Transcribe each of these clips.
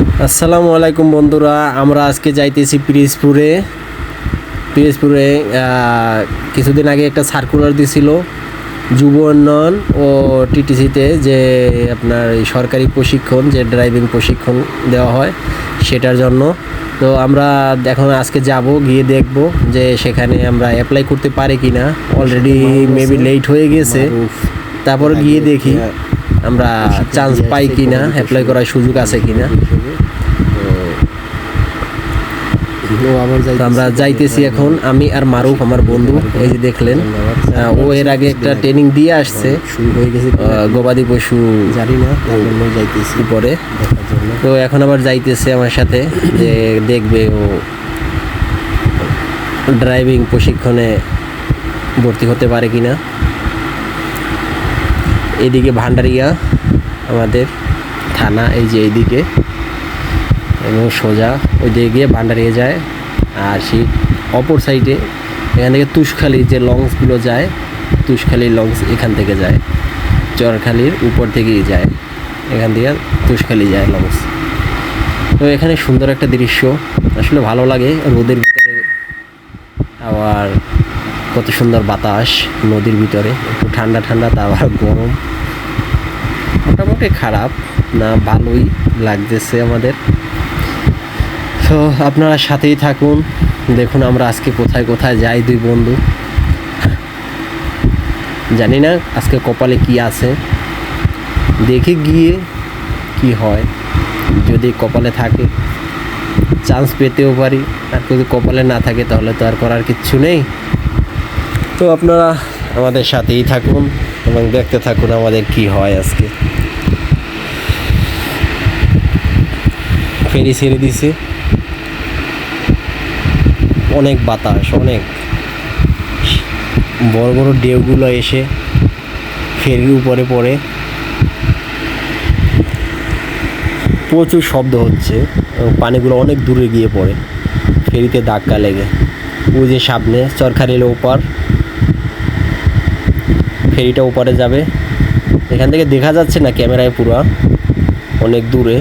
আসসালামু আলাইকুম বন্ধুরা, আমরা আজকে যাইতেছি পিরোজপুরে। কিছুদিন আগে একটা সার্কুলার দিছিল যুব উন্নয়ন ও টিটিসিতে, যে আপনার এই সরকারি প্রশিক্ষণ, যে ড্রাইভিং প্রশিক্ষণ দেওয়া হয় সেটার জন্য। তো আমরা এখন আজকে যাব, গিয়ে দেখব যে সেখানে আমরা অ্যাপ্লাই করতে পারি কি না। অলরেডি মেবি লেট হয়ে গেছে, তারপর গিয়ে দেখি আমরা চান্স পাই কি না, অ্যাপ্লাই করার সুযোগ আছে কি না। আমরা যাইতেছি এখন, আমি আর মারুফ আমার বন্ধু। এই যে দেখলেন, ও এর আগে একটা ট্রেনিং দিয়ে আসছে, শুরু হয়ে গেছে গবাদি পশু জানি না, যাইতেছি পরে। তো এখন আবার যাইতেছে আমার সাথে, যে দেখবে ও ড্রাইভিং প্রশিক্ষণে ভর্তি হতে পারে কিনা। এদিকে ভান্ডারিয়া আমাদের থানা, এই যে এইদিকে, এবং সোজা ওই দিকে গিয়ে ভান্ডারিয়া যায়। আর সেই অপর সাইডে এখান থেকে তুষখালি যে লঞ্চগুলো যায়, তুষখালি লঞ্চ এখান থেকে যায়, চরখালির উপর থেকেই যায়, এখান থেকে তুষখালি যায় লঞ্চ। তো এখানে সুন্দর একটা দৃশ্য, আসলে ভালো লাগে। রোদের ভিতরে আবার কত সুন্দর বাতাস, নদীর ভিতরে একটু ঠান্ডা ঠান্ডা, তা আবার গরম। মোটামুটি খারাপ না, ভালোই লাগতেছে আমাদের। তো আপনারা সাথেই থাকুন, দেখুন আমরা আজকে কোথায় কোথায় যাই দুই বন্ধু। জানি না আজকে কপালে কি আছে, দেখে গিয়ে কি হয়। যদি কপালে থাকে চান্স পেতেও পারি, আর যদি কপালে না থাকে তাহলে তো আর করার কিচ্ছু নেই। তো আপনারা আমাদের সাথেই থাকুন এবং দেখতে থাকুন আমাদের কি হয়। আজকে ফেরি ছেড়ে দিছে, অনেক বাতাস, অনেক বড় বড় ঢেউগুলো এসে ফেরির উপরে পড়ে, প্রচুর শব্দ হচ্ছে এবং পানিগুলো অনেক দূরে গিয়ে পড়ে, ফেরিতে ধাক্কা লেগে। ওই যে সামনে চরখারির ওপার, ফেরিটা ওপারে যাবে, এখান থেকে দেখা যাচ্ছে না ক্যামেরায়, পুরো অনেক দূরে।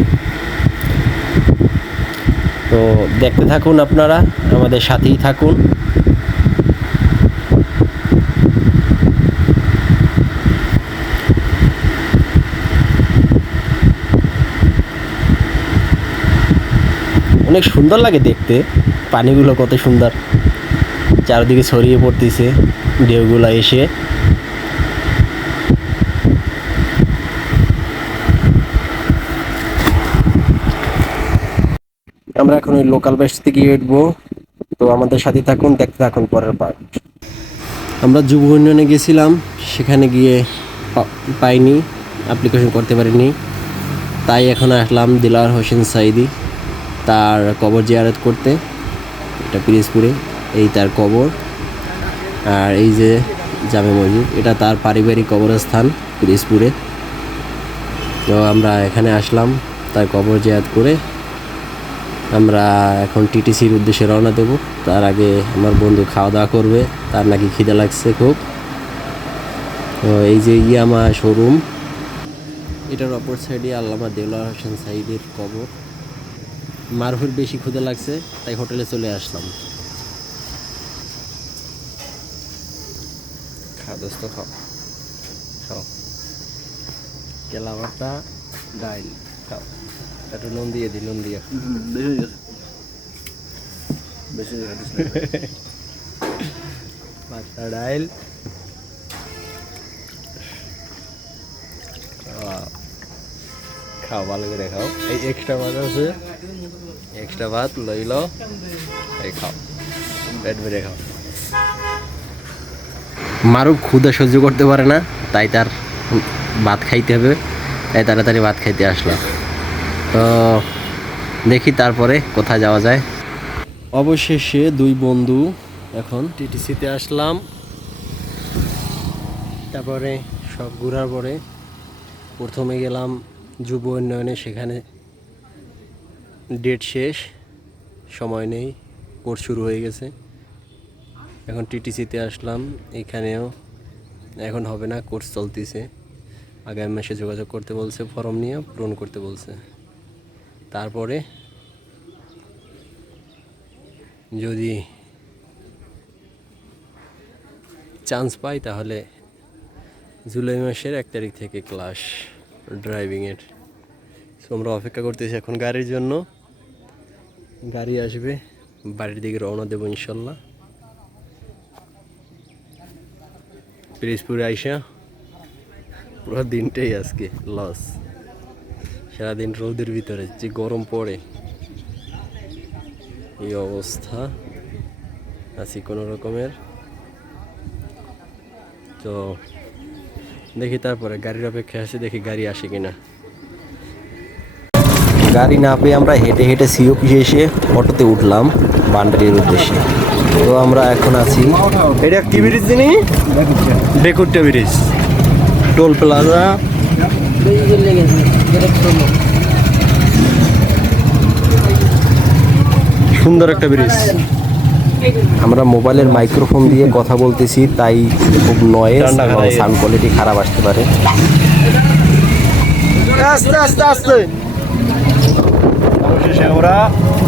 তো দেখতে থাকুন আপনারা, আমাদের সাথেই থাকুন। অনেক সুন্দর লাগে দেখতে, পানিগুলো কত সুন্দর চারদিকে ছড়িয়ে পড়তেছে ঢেউগুলো এসে। আমরা এখন ওই লোকাল বাস থেকে উঠবো। তো আমাদের সাথে থাকুন, দেখতে থাকুন পরের পার্ট। আমরা যুব উন্নয়নে গেছিলাম, সেখানে গিয়ে পাইনি, অ্যাপ্লিকেশন করতে পারিনি। তাই এখন আসলাম দিলওয়ার হোসেন সাইদি, তার কবর জিয়ারত করতে। এটা পিরোজপুরে, এই তার কবর। আর এই যে জামে মসজিদ, এটা তার পারিবারিক কবরস্থান পিরোজপুরে। তো আমরা এখানে আসলাম তার কবর জিয়ারত করে। আমরা এখন টিটিসির উদ্দেশ্যে রওনা দেব। তার আগে আমার বন্ধু খাওয়া দাওয়া করবে, তার নাকি খিদে লাগছে খুব। তো এই যে ইয়ামা শোরুম, এটার অপর সাইডে আল্লামা দেলোয়ার হোসেন সাইদের কবর। মারুফের বেশি ক্ষুদে লাগছে, তাই হোটেলে চলে আসলাম। খা দোস্ত, খাও খাও, কেলা ভর্তা, ডাইল খাও, একটু নুন দিয়ে দিই, নুন দিয়ে ভর্তা ডাইল। খাও, ভালো করে খাও। এই এক্সট্রা ভাত আছে, এক্সট্রা ভাত লইল, এই খাও, পেট ভরে খাও। মারুফ ক্ষুধা সহ্য করতে পারে না, তাই তার ভাত খাইতে হবে, তাই তাড়াতাড়ি ভাত খাইতে আসলাম। তো দেখি তারপরে কোথায় যাওয়া যায়। অবশেষে দুই বন্ধু এখন টিটিসিতে আসলাম। তারপরে সব ঘোরার পরে প্রথমে গেলাম যুব উন্নয়নে, সেখানে ডেট শেষ, সময় নেই, কোর্স শুরু হয়ে গেছে। এখন টিটিসিতে আসলাম, এখানেও এখন হবে না, কোর্স চলতেছে। আগামী মাসে যোগাযোগ করতে বলছে, ফর্ম নিয়ে পূরণ করতে বলছে। তারপরে যদি চান্স পাই তাহলে জুলাই মাসের 1 তারিখ থেকে ক্লাস ড্রাইভিংয়ের। সো আমরা অপেক্ষা করতেছি এখন গাড়ির জন্য। গাড়ি আসবে, বাড়ির দিকে রওনা দেবো ইনশাল্লাহ। পিরিজপুরে আইসা পুরো দিনটাই আজকে লস। সারাদিন রোদের ভিতরে যে গরম পড়ে, এই অবস্থা আছি কোনো রকমের। তো দেখি তারপরে গাড়ির অপেক্ষায় আছে, দেখি গাড়ি আসে কিনা। গাড়ি না পেয়ে আমরা হেঁটে হেঁটে সিওপি এসে অটোতে উঠলাম বান্ডারির উদ্দেশ্যে। তো আমরা এখন আছি, এটা কি ব্রিজ জানি, বেকুট্টা ব্রিজ, টোল প্লাজা। সুন্দর একটা ব্রিজ। আমরা মোবাইলের মাইক্রোফোন দিয়ে কথা বলতেছি, তাই খুব নয়েজ এবং সাউন্ড কোয়ালিটি খারাপ আসতে পারে। আস্তে আস্তে আস্তে অবশেষে আমরা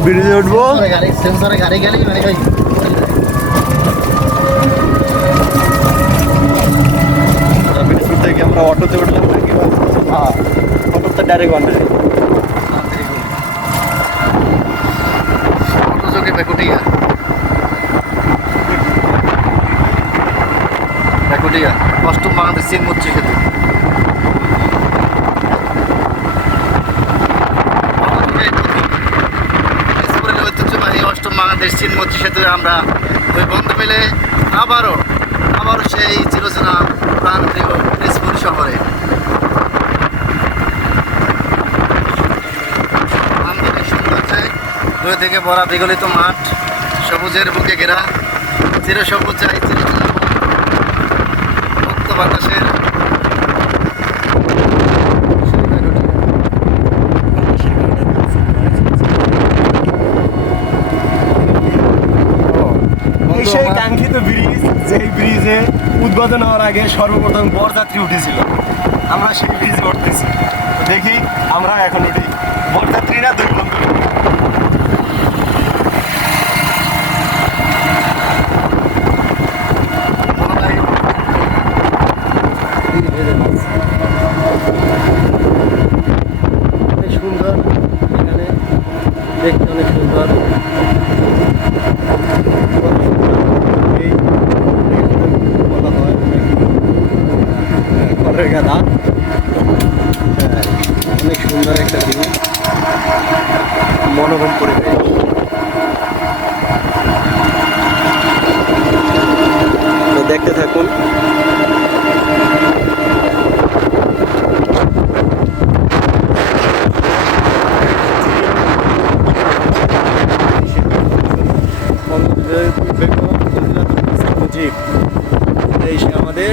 ব্রিজে উঠবো। ব্রিজ থেকে আমরা অটোতে উঠলাম নাকি? হ্যাঁ, অটোতে ডাইরেক্ট বান্ডারি। অষ্টম বাংলাদেশ চীন মৈত্রী সেতু। ঐতিহ্যবাহী অষ্টম বাংলাদেশ চীন মৈত্রী সেতু আমরা ওই বন্ধু মিলে আবারও সেই চিরচেনা প্রাণপ্রিয় পিরিজপুর শহরে নান্দনিক সৌন্দর্যে দুই থেকে ভরা বিগলিত মাঠ, সবুজের বুকে ঘেরা চিরসবুজ চাই চিরচেনা মুক্ত বাতাসের সেই কাঙ্ক্ষিত ব্রিজ, যেই ব্রিজে উদ্বোধন হওয়ার আগে সর্বপ্রথম বরযাত্রী উঠেছিল, আমরা সেই ব্রিজে উঠতেছি। তো দেখি আমরা এখন উঠি, বরযাত্রীরা দুই বন্ধু। অনেক সুন্দর, এখানে দেখতে অনেক সুন্দর। গাদা অনেক সুন্দর একটা ভিউ, মনোরম পরিবেশ। তো দেখতে থাকুন। এই সে আমাদের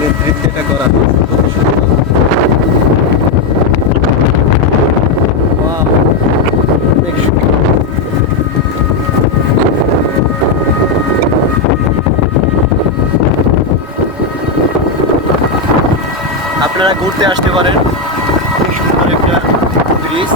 নেতৃত্বটা করা অনেক সুন্দর। আপনারা ঘুরতে আসতে পারেন, খুব সুন্দর একটা ব্রিজ।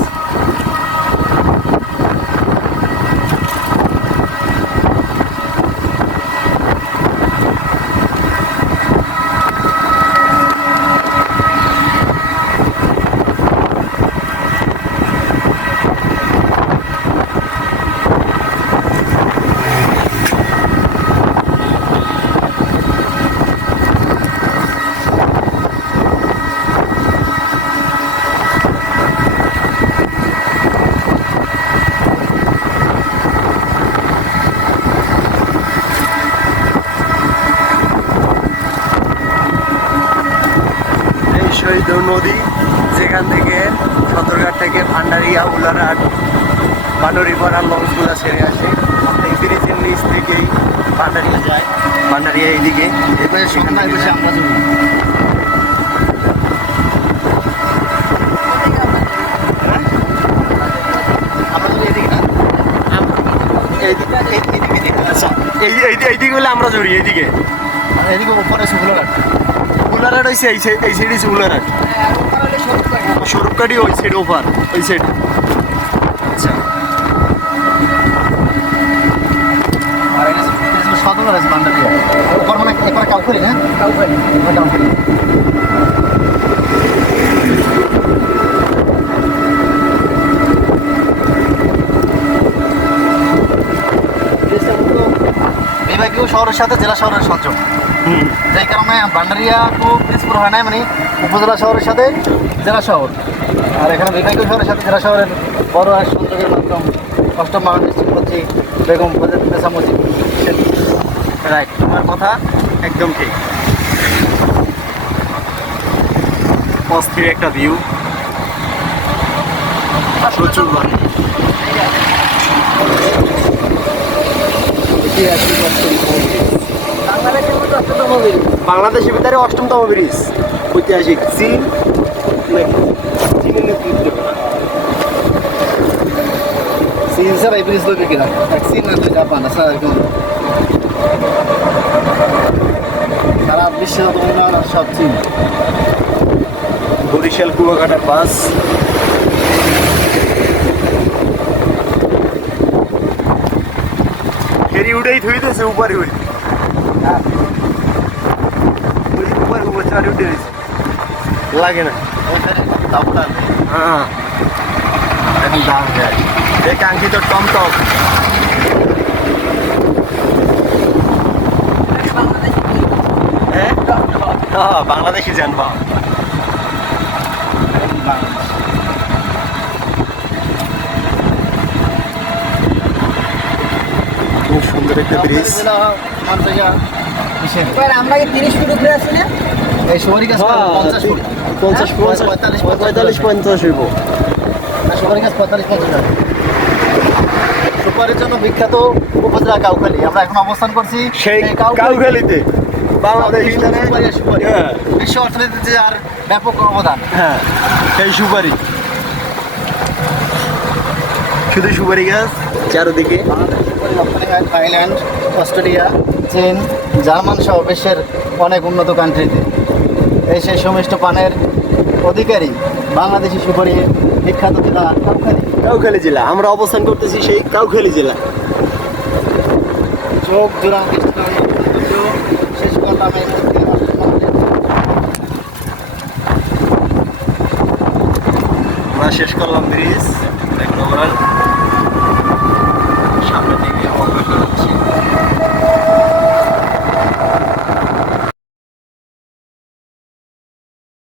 শহীদ নদী, যেখান থেকে সদরঘাট থেকে ভান্ডারিয়া, উলারহাট, বানরিপাড়া লঞ্চগুলো ছেড়ে আসে। এই ব্রিজের নিচ থেকেই ভান্ডারিয়া যায়, ভান্ডারিয়া এইদিকে। এবারে সেখানে আমরা এইদিকে হলে আমরা জড়ি, এইদিকে এদিকে উপরে আছে উলারহাট হইছে এই সাইড হইছে উলারহাট। স্বরূপকাঠি ওই সাইড ওভার ওই সাইড। আচ্ছা সদর আছে বান্ডারিয়া ওপর মানে একবার কাউখালি না কাউখালি বিভাগীয় শহরের সাথে জেলা শহরের সংযোগ, যেই কারণে ভান্ডারিয়া টু পিরোজপুর হয় নাই, মানে উপজেলা শহরের সাথে জেলা শহর। আর এখানে বিভাগীয় শহরের সাথে জেলা শহরের বড় এক সংযোগের মাধ্যম অষ্টম বাংলা ডিস্ট্রিক্ট হচ্ছে বেগম ফজিলাতুন্নেসা মসজিদ। রাইট, তোমার কথা একদম ঠিক। অস্থির একটা ভিউ, প্রচুর মানুষ। বাংলাদেশের ভিতরে 8তম ব্রিজ, ঐতিহাসিক। চীন চীনের নেতৃত্বে চীন ছাড়া এই ব্রিজ লইবে কিনা, এক চীন না তো জাপান আছে এরকম। সারা বিশ্বে যত উন্নয়ন আছে সব চীন। বরিশাল কুয়াকাটা বাস। ফেরি উঠেই থইতেছে উপরে, ওই উপরে উপরে চারি উঠে গেছে, লাগে না। হ্যাঁ এখন দাম যায় এই কাঙ্ক্ষিত টমটম। হ্যাঁ বাংলাদেশি যানবাহন। খুব সুন্দর একটা ব্রিজ। আমরা কি 30 ফুট উপরে আছি না? এই সুপারি গাছ 50 ফুট, 50 45 50 হইব। সুপারি গাছ 45-50। সুপারির জন্য বিখ্যাত উপজেলা কাউখালী। আমরা এখন অবস্থান করছি সেই কাউখালীতে। বাংলাদেশ সুপারি হ্যাঁ, বিশ্ব অর্থনীতিতে আর ব্যাপক অবদান। হ্যাঁ সেই সুপারি, শুধু সুপারি গাছ চারদিকে। থাইল্যান্ড, অস্ট্রেলিয়া, চীন, জার্মান সহ বিশ্বের অনেক উন্নত কান্ট্রিতে এই সেই সমিষ্ট পানের অধিকারী বাংলাদেশি সুপারি বিখ্যাত জেলা কাউখালী। কাউখালী জেলা, আমরা অবস্থান করতেছি সেই কাউখালী জেলা। চোখ জোড়া শেষ করলাম এই মুহূর্তে। আমরা শেষ করলাম ব্রিজ, এখন আমরা সামনের দিকে অগ্রসর হচ্ছি।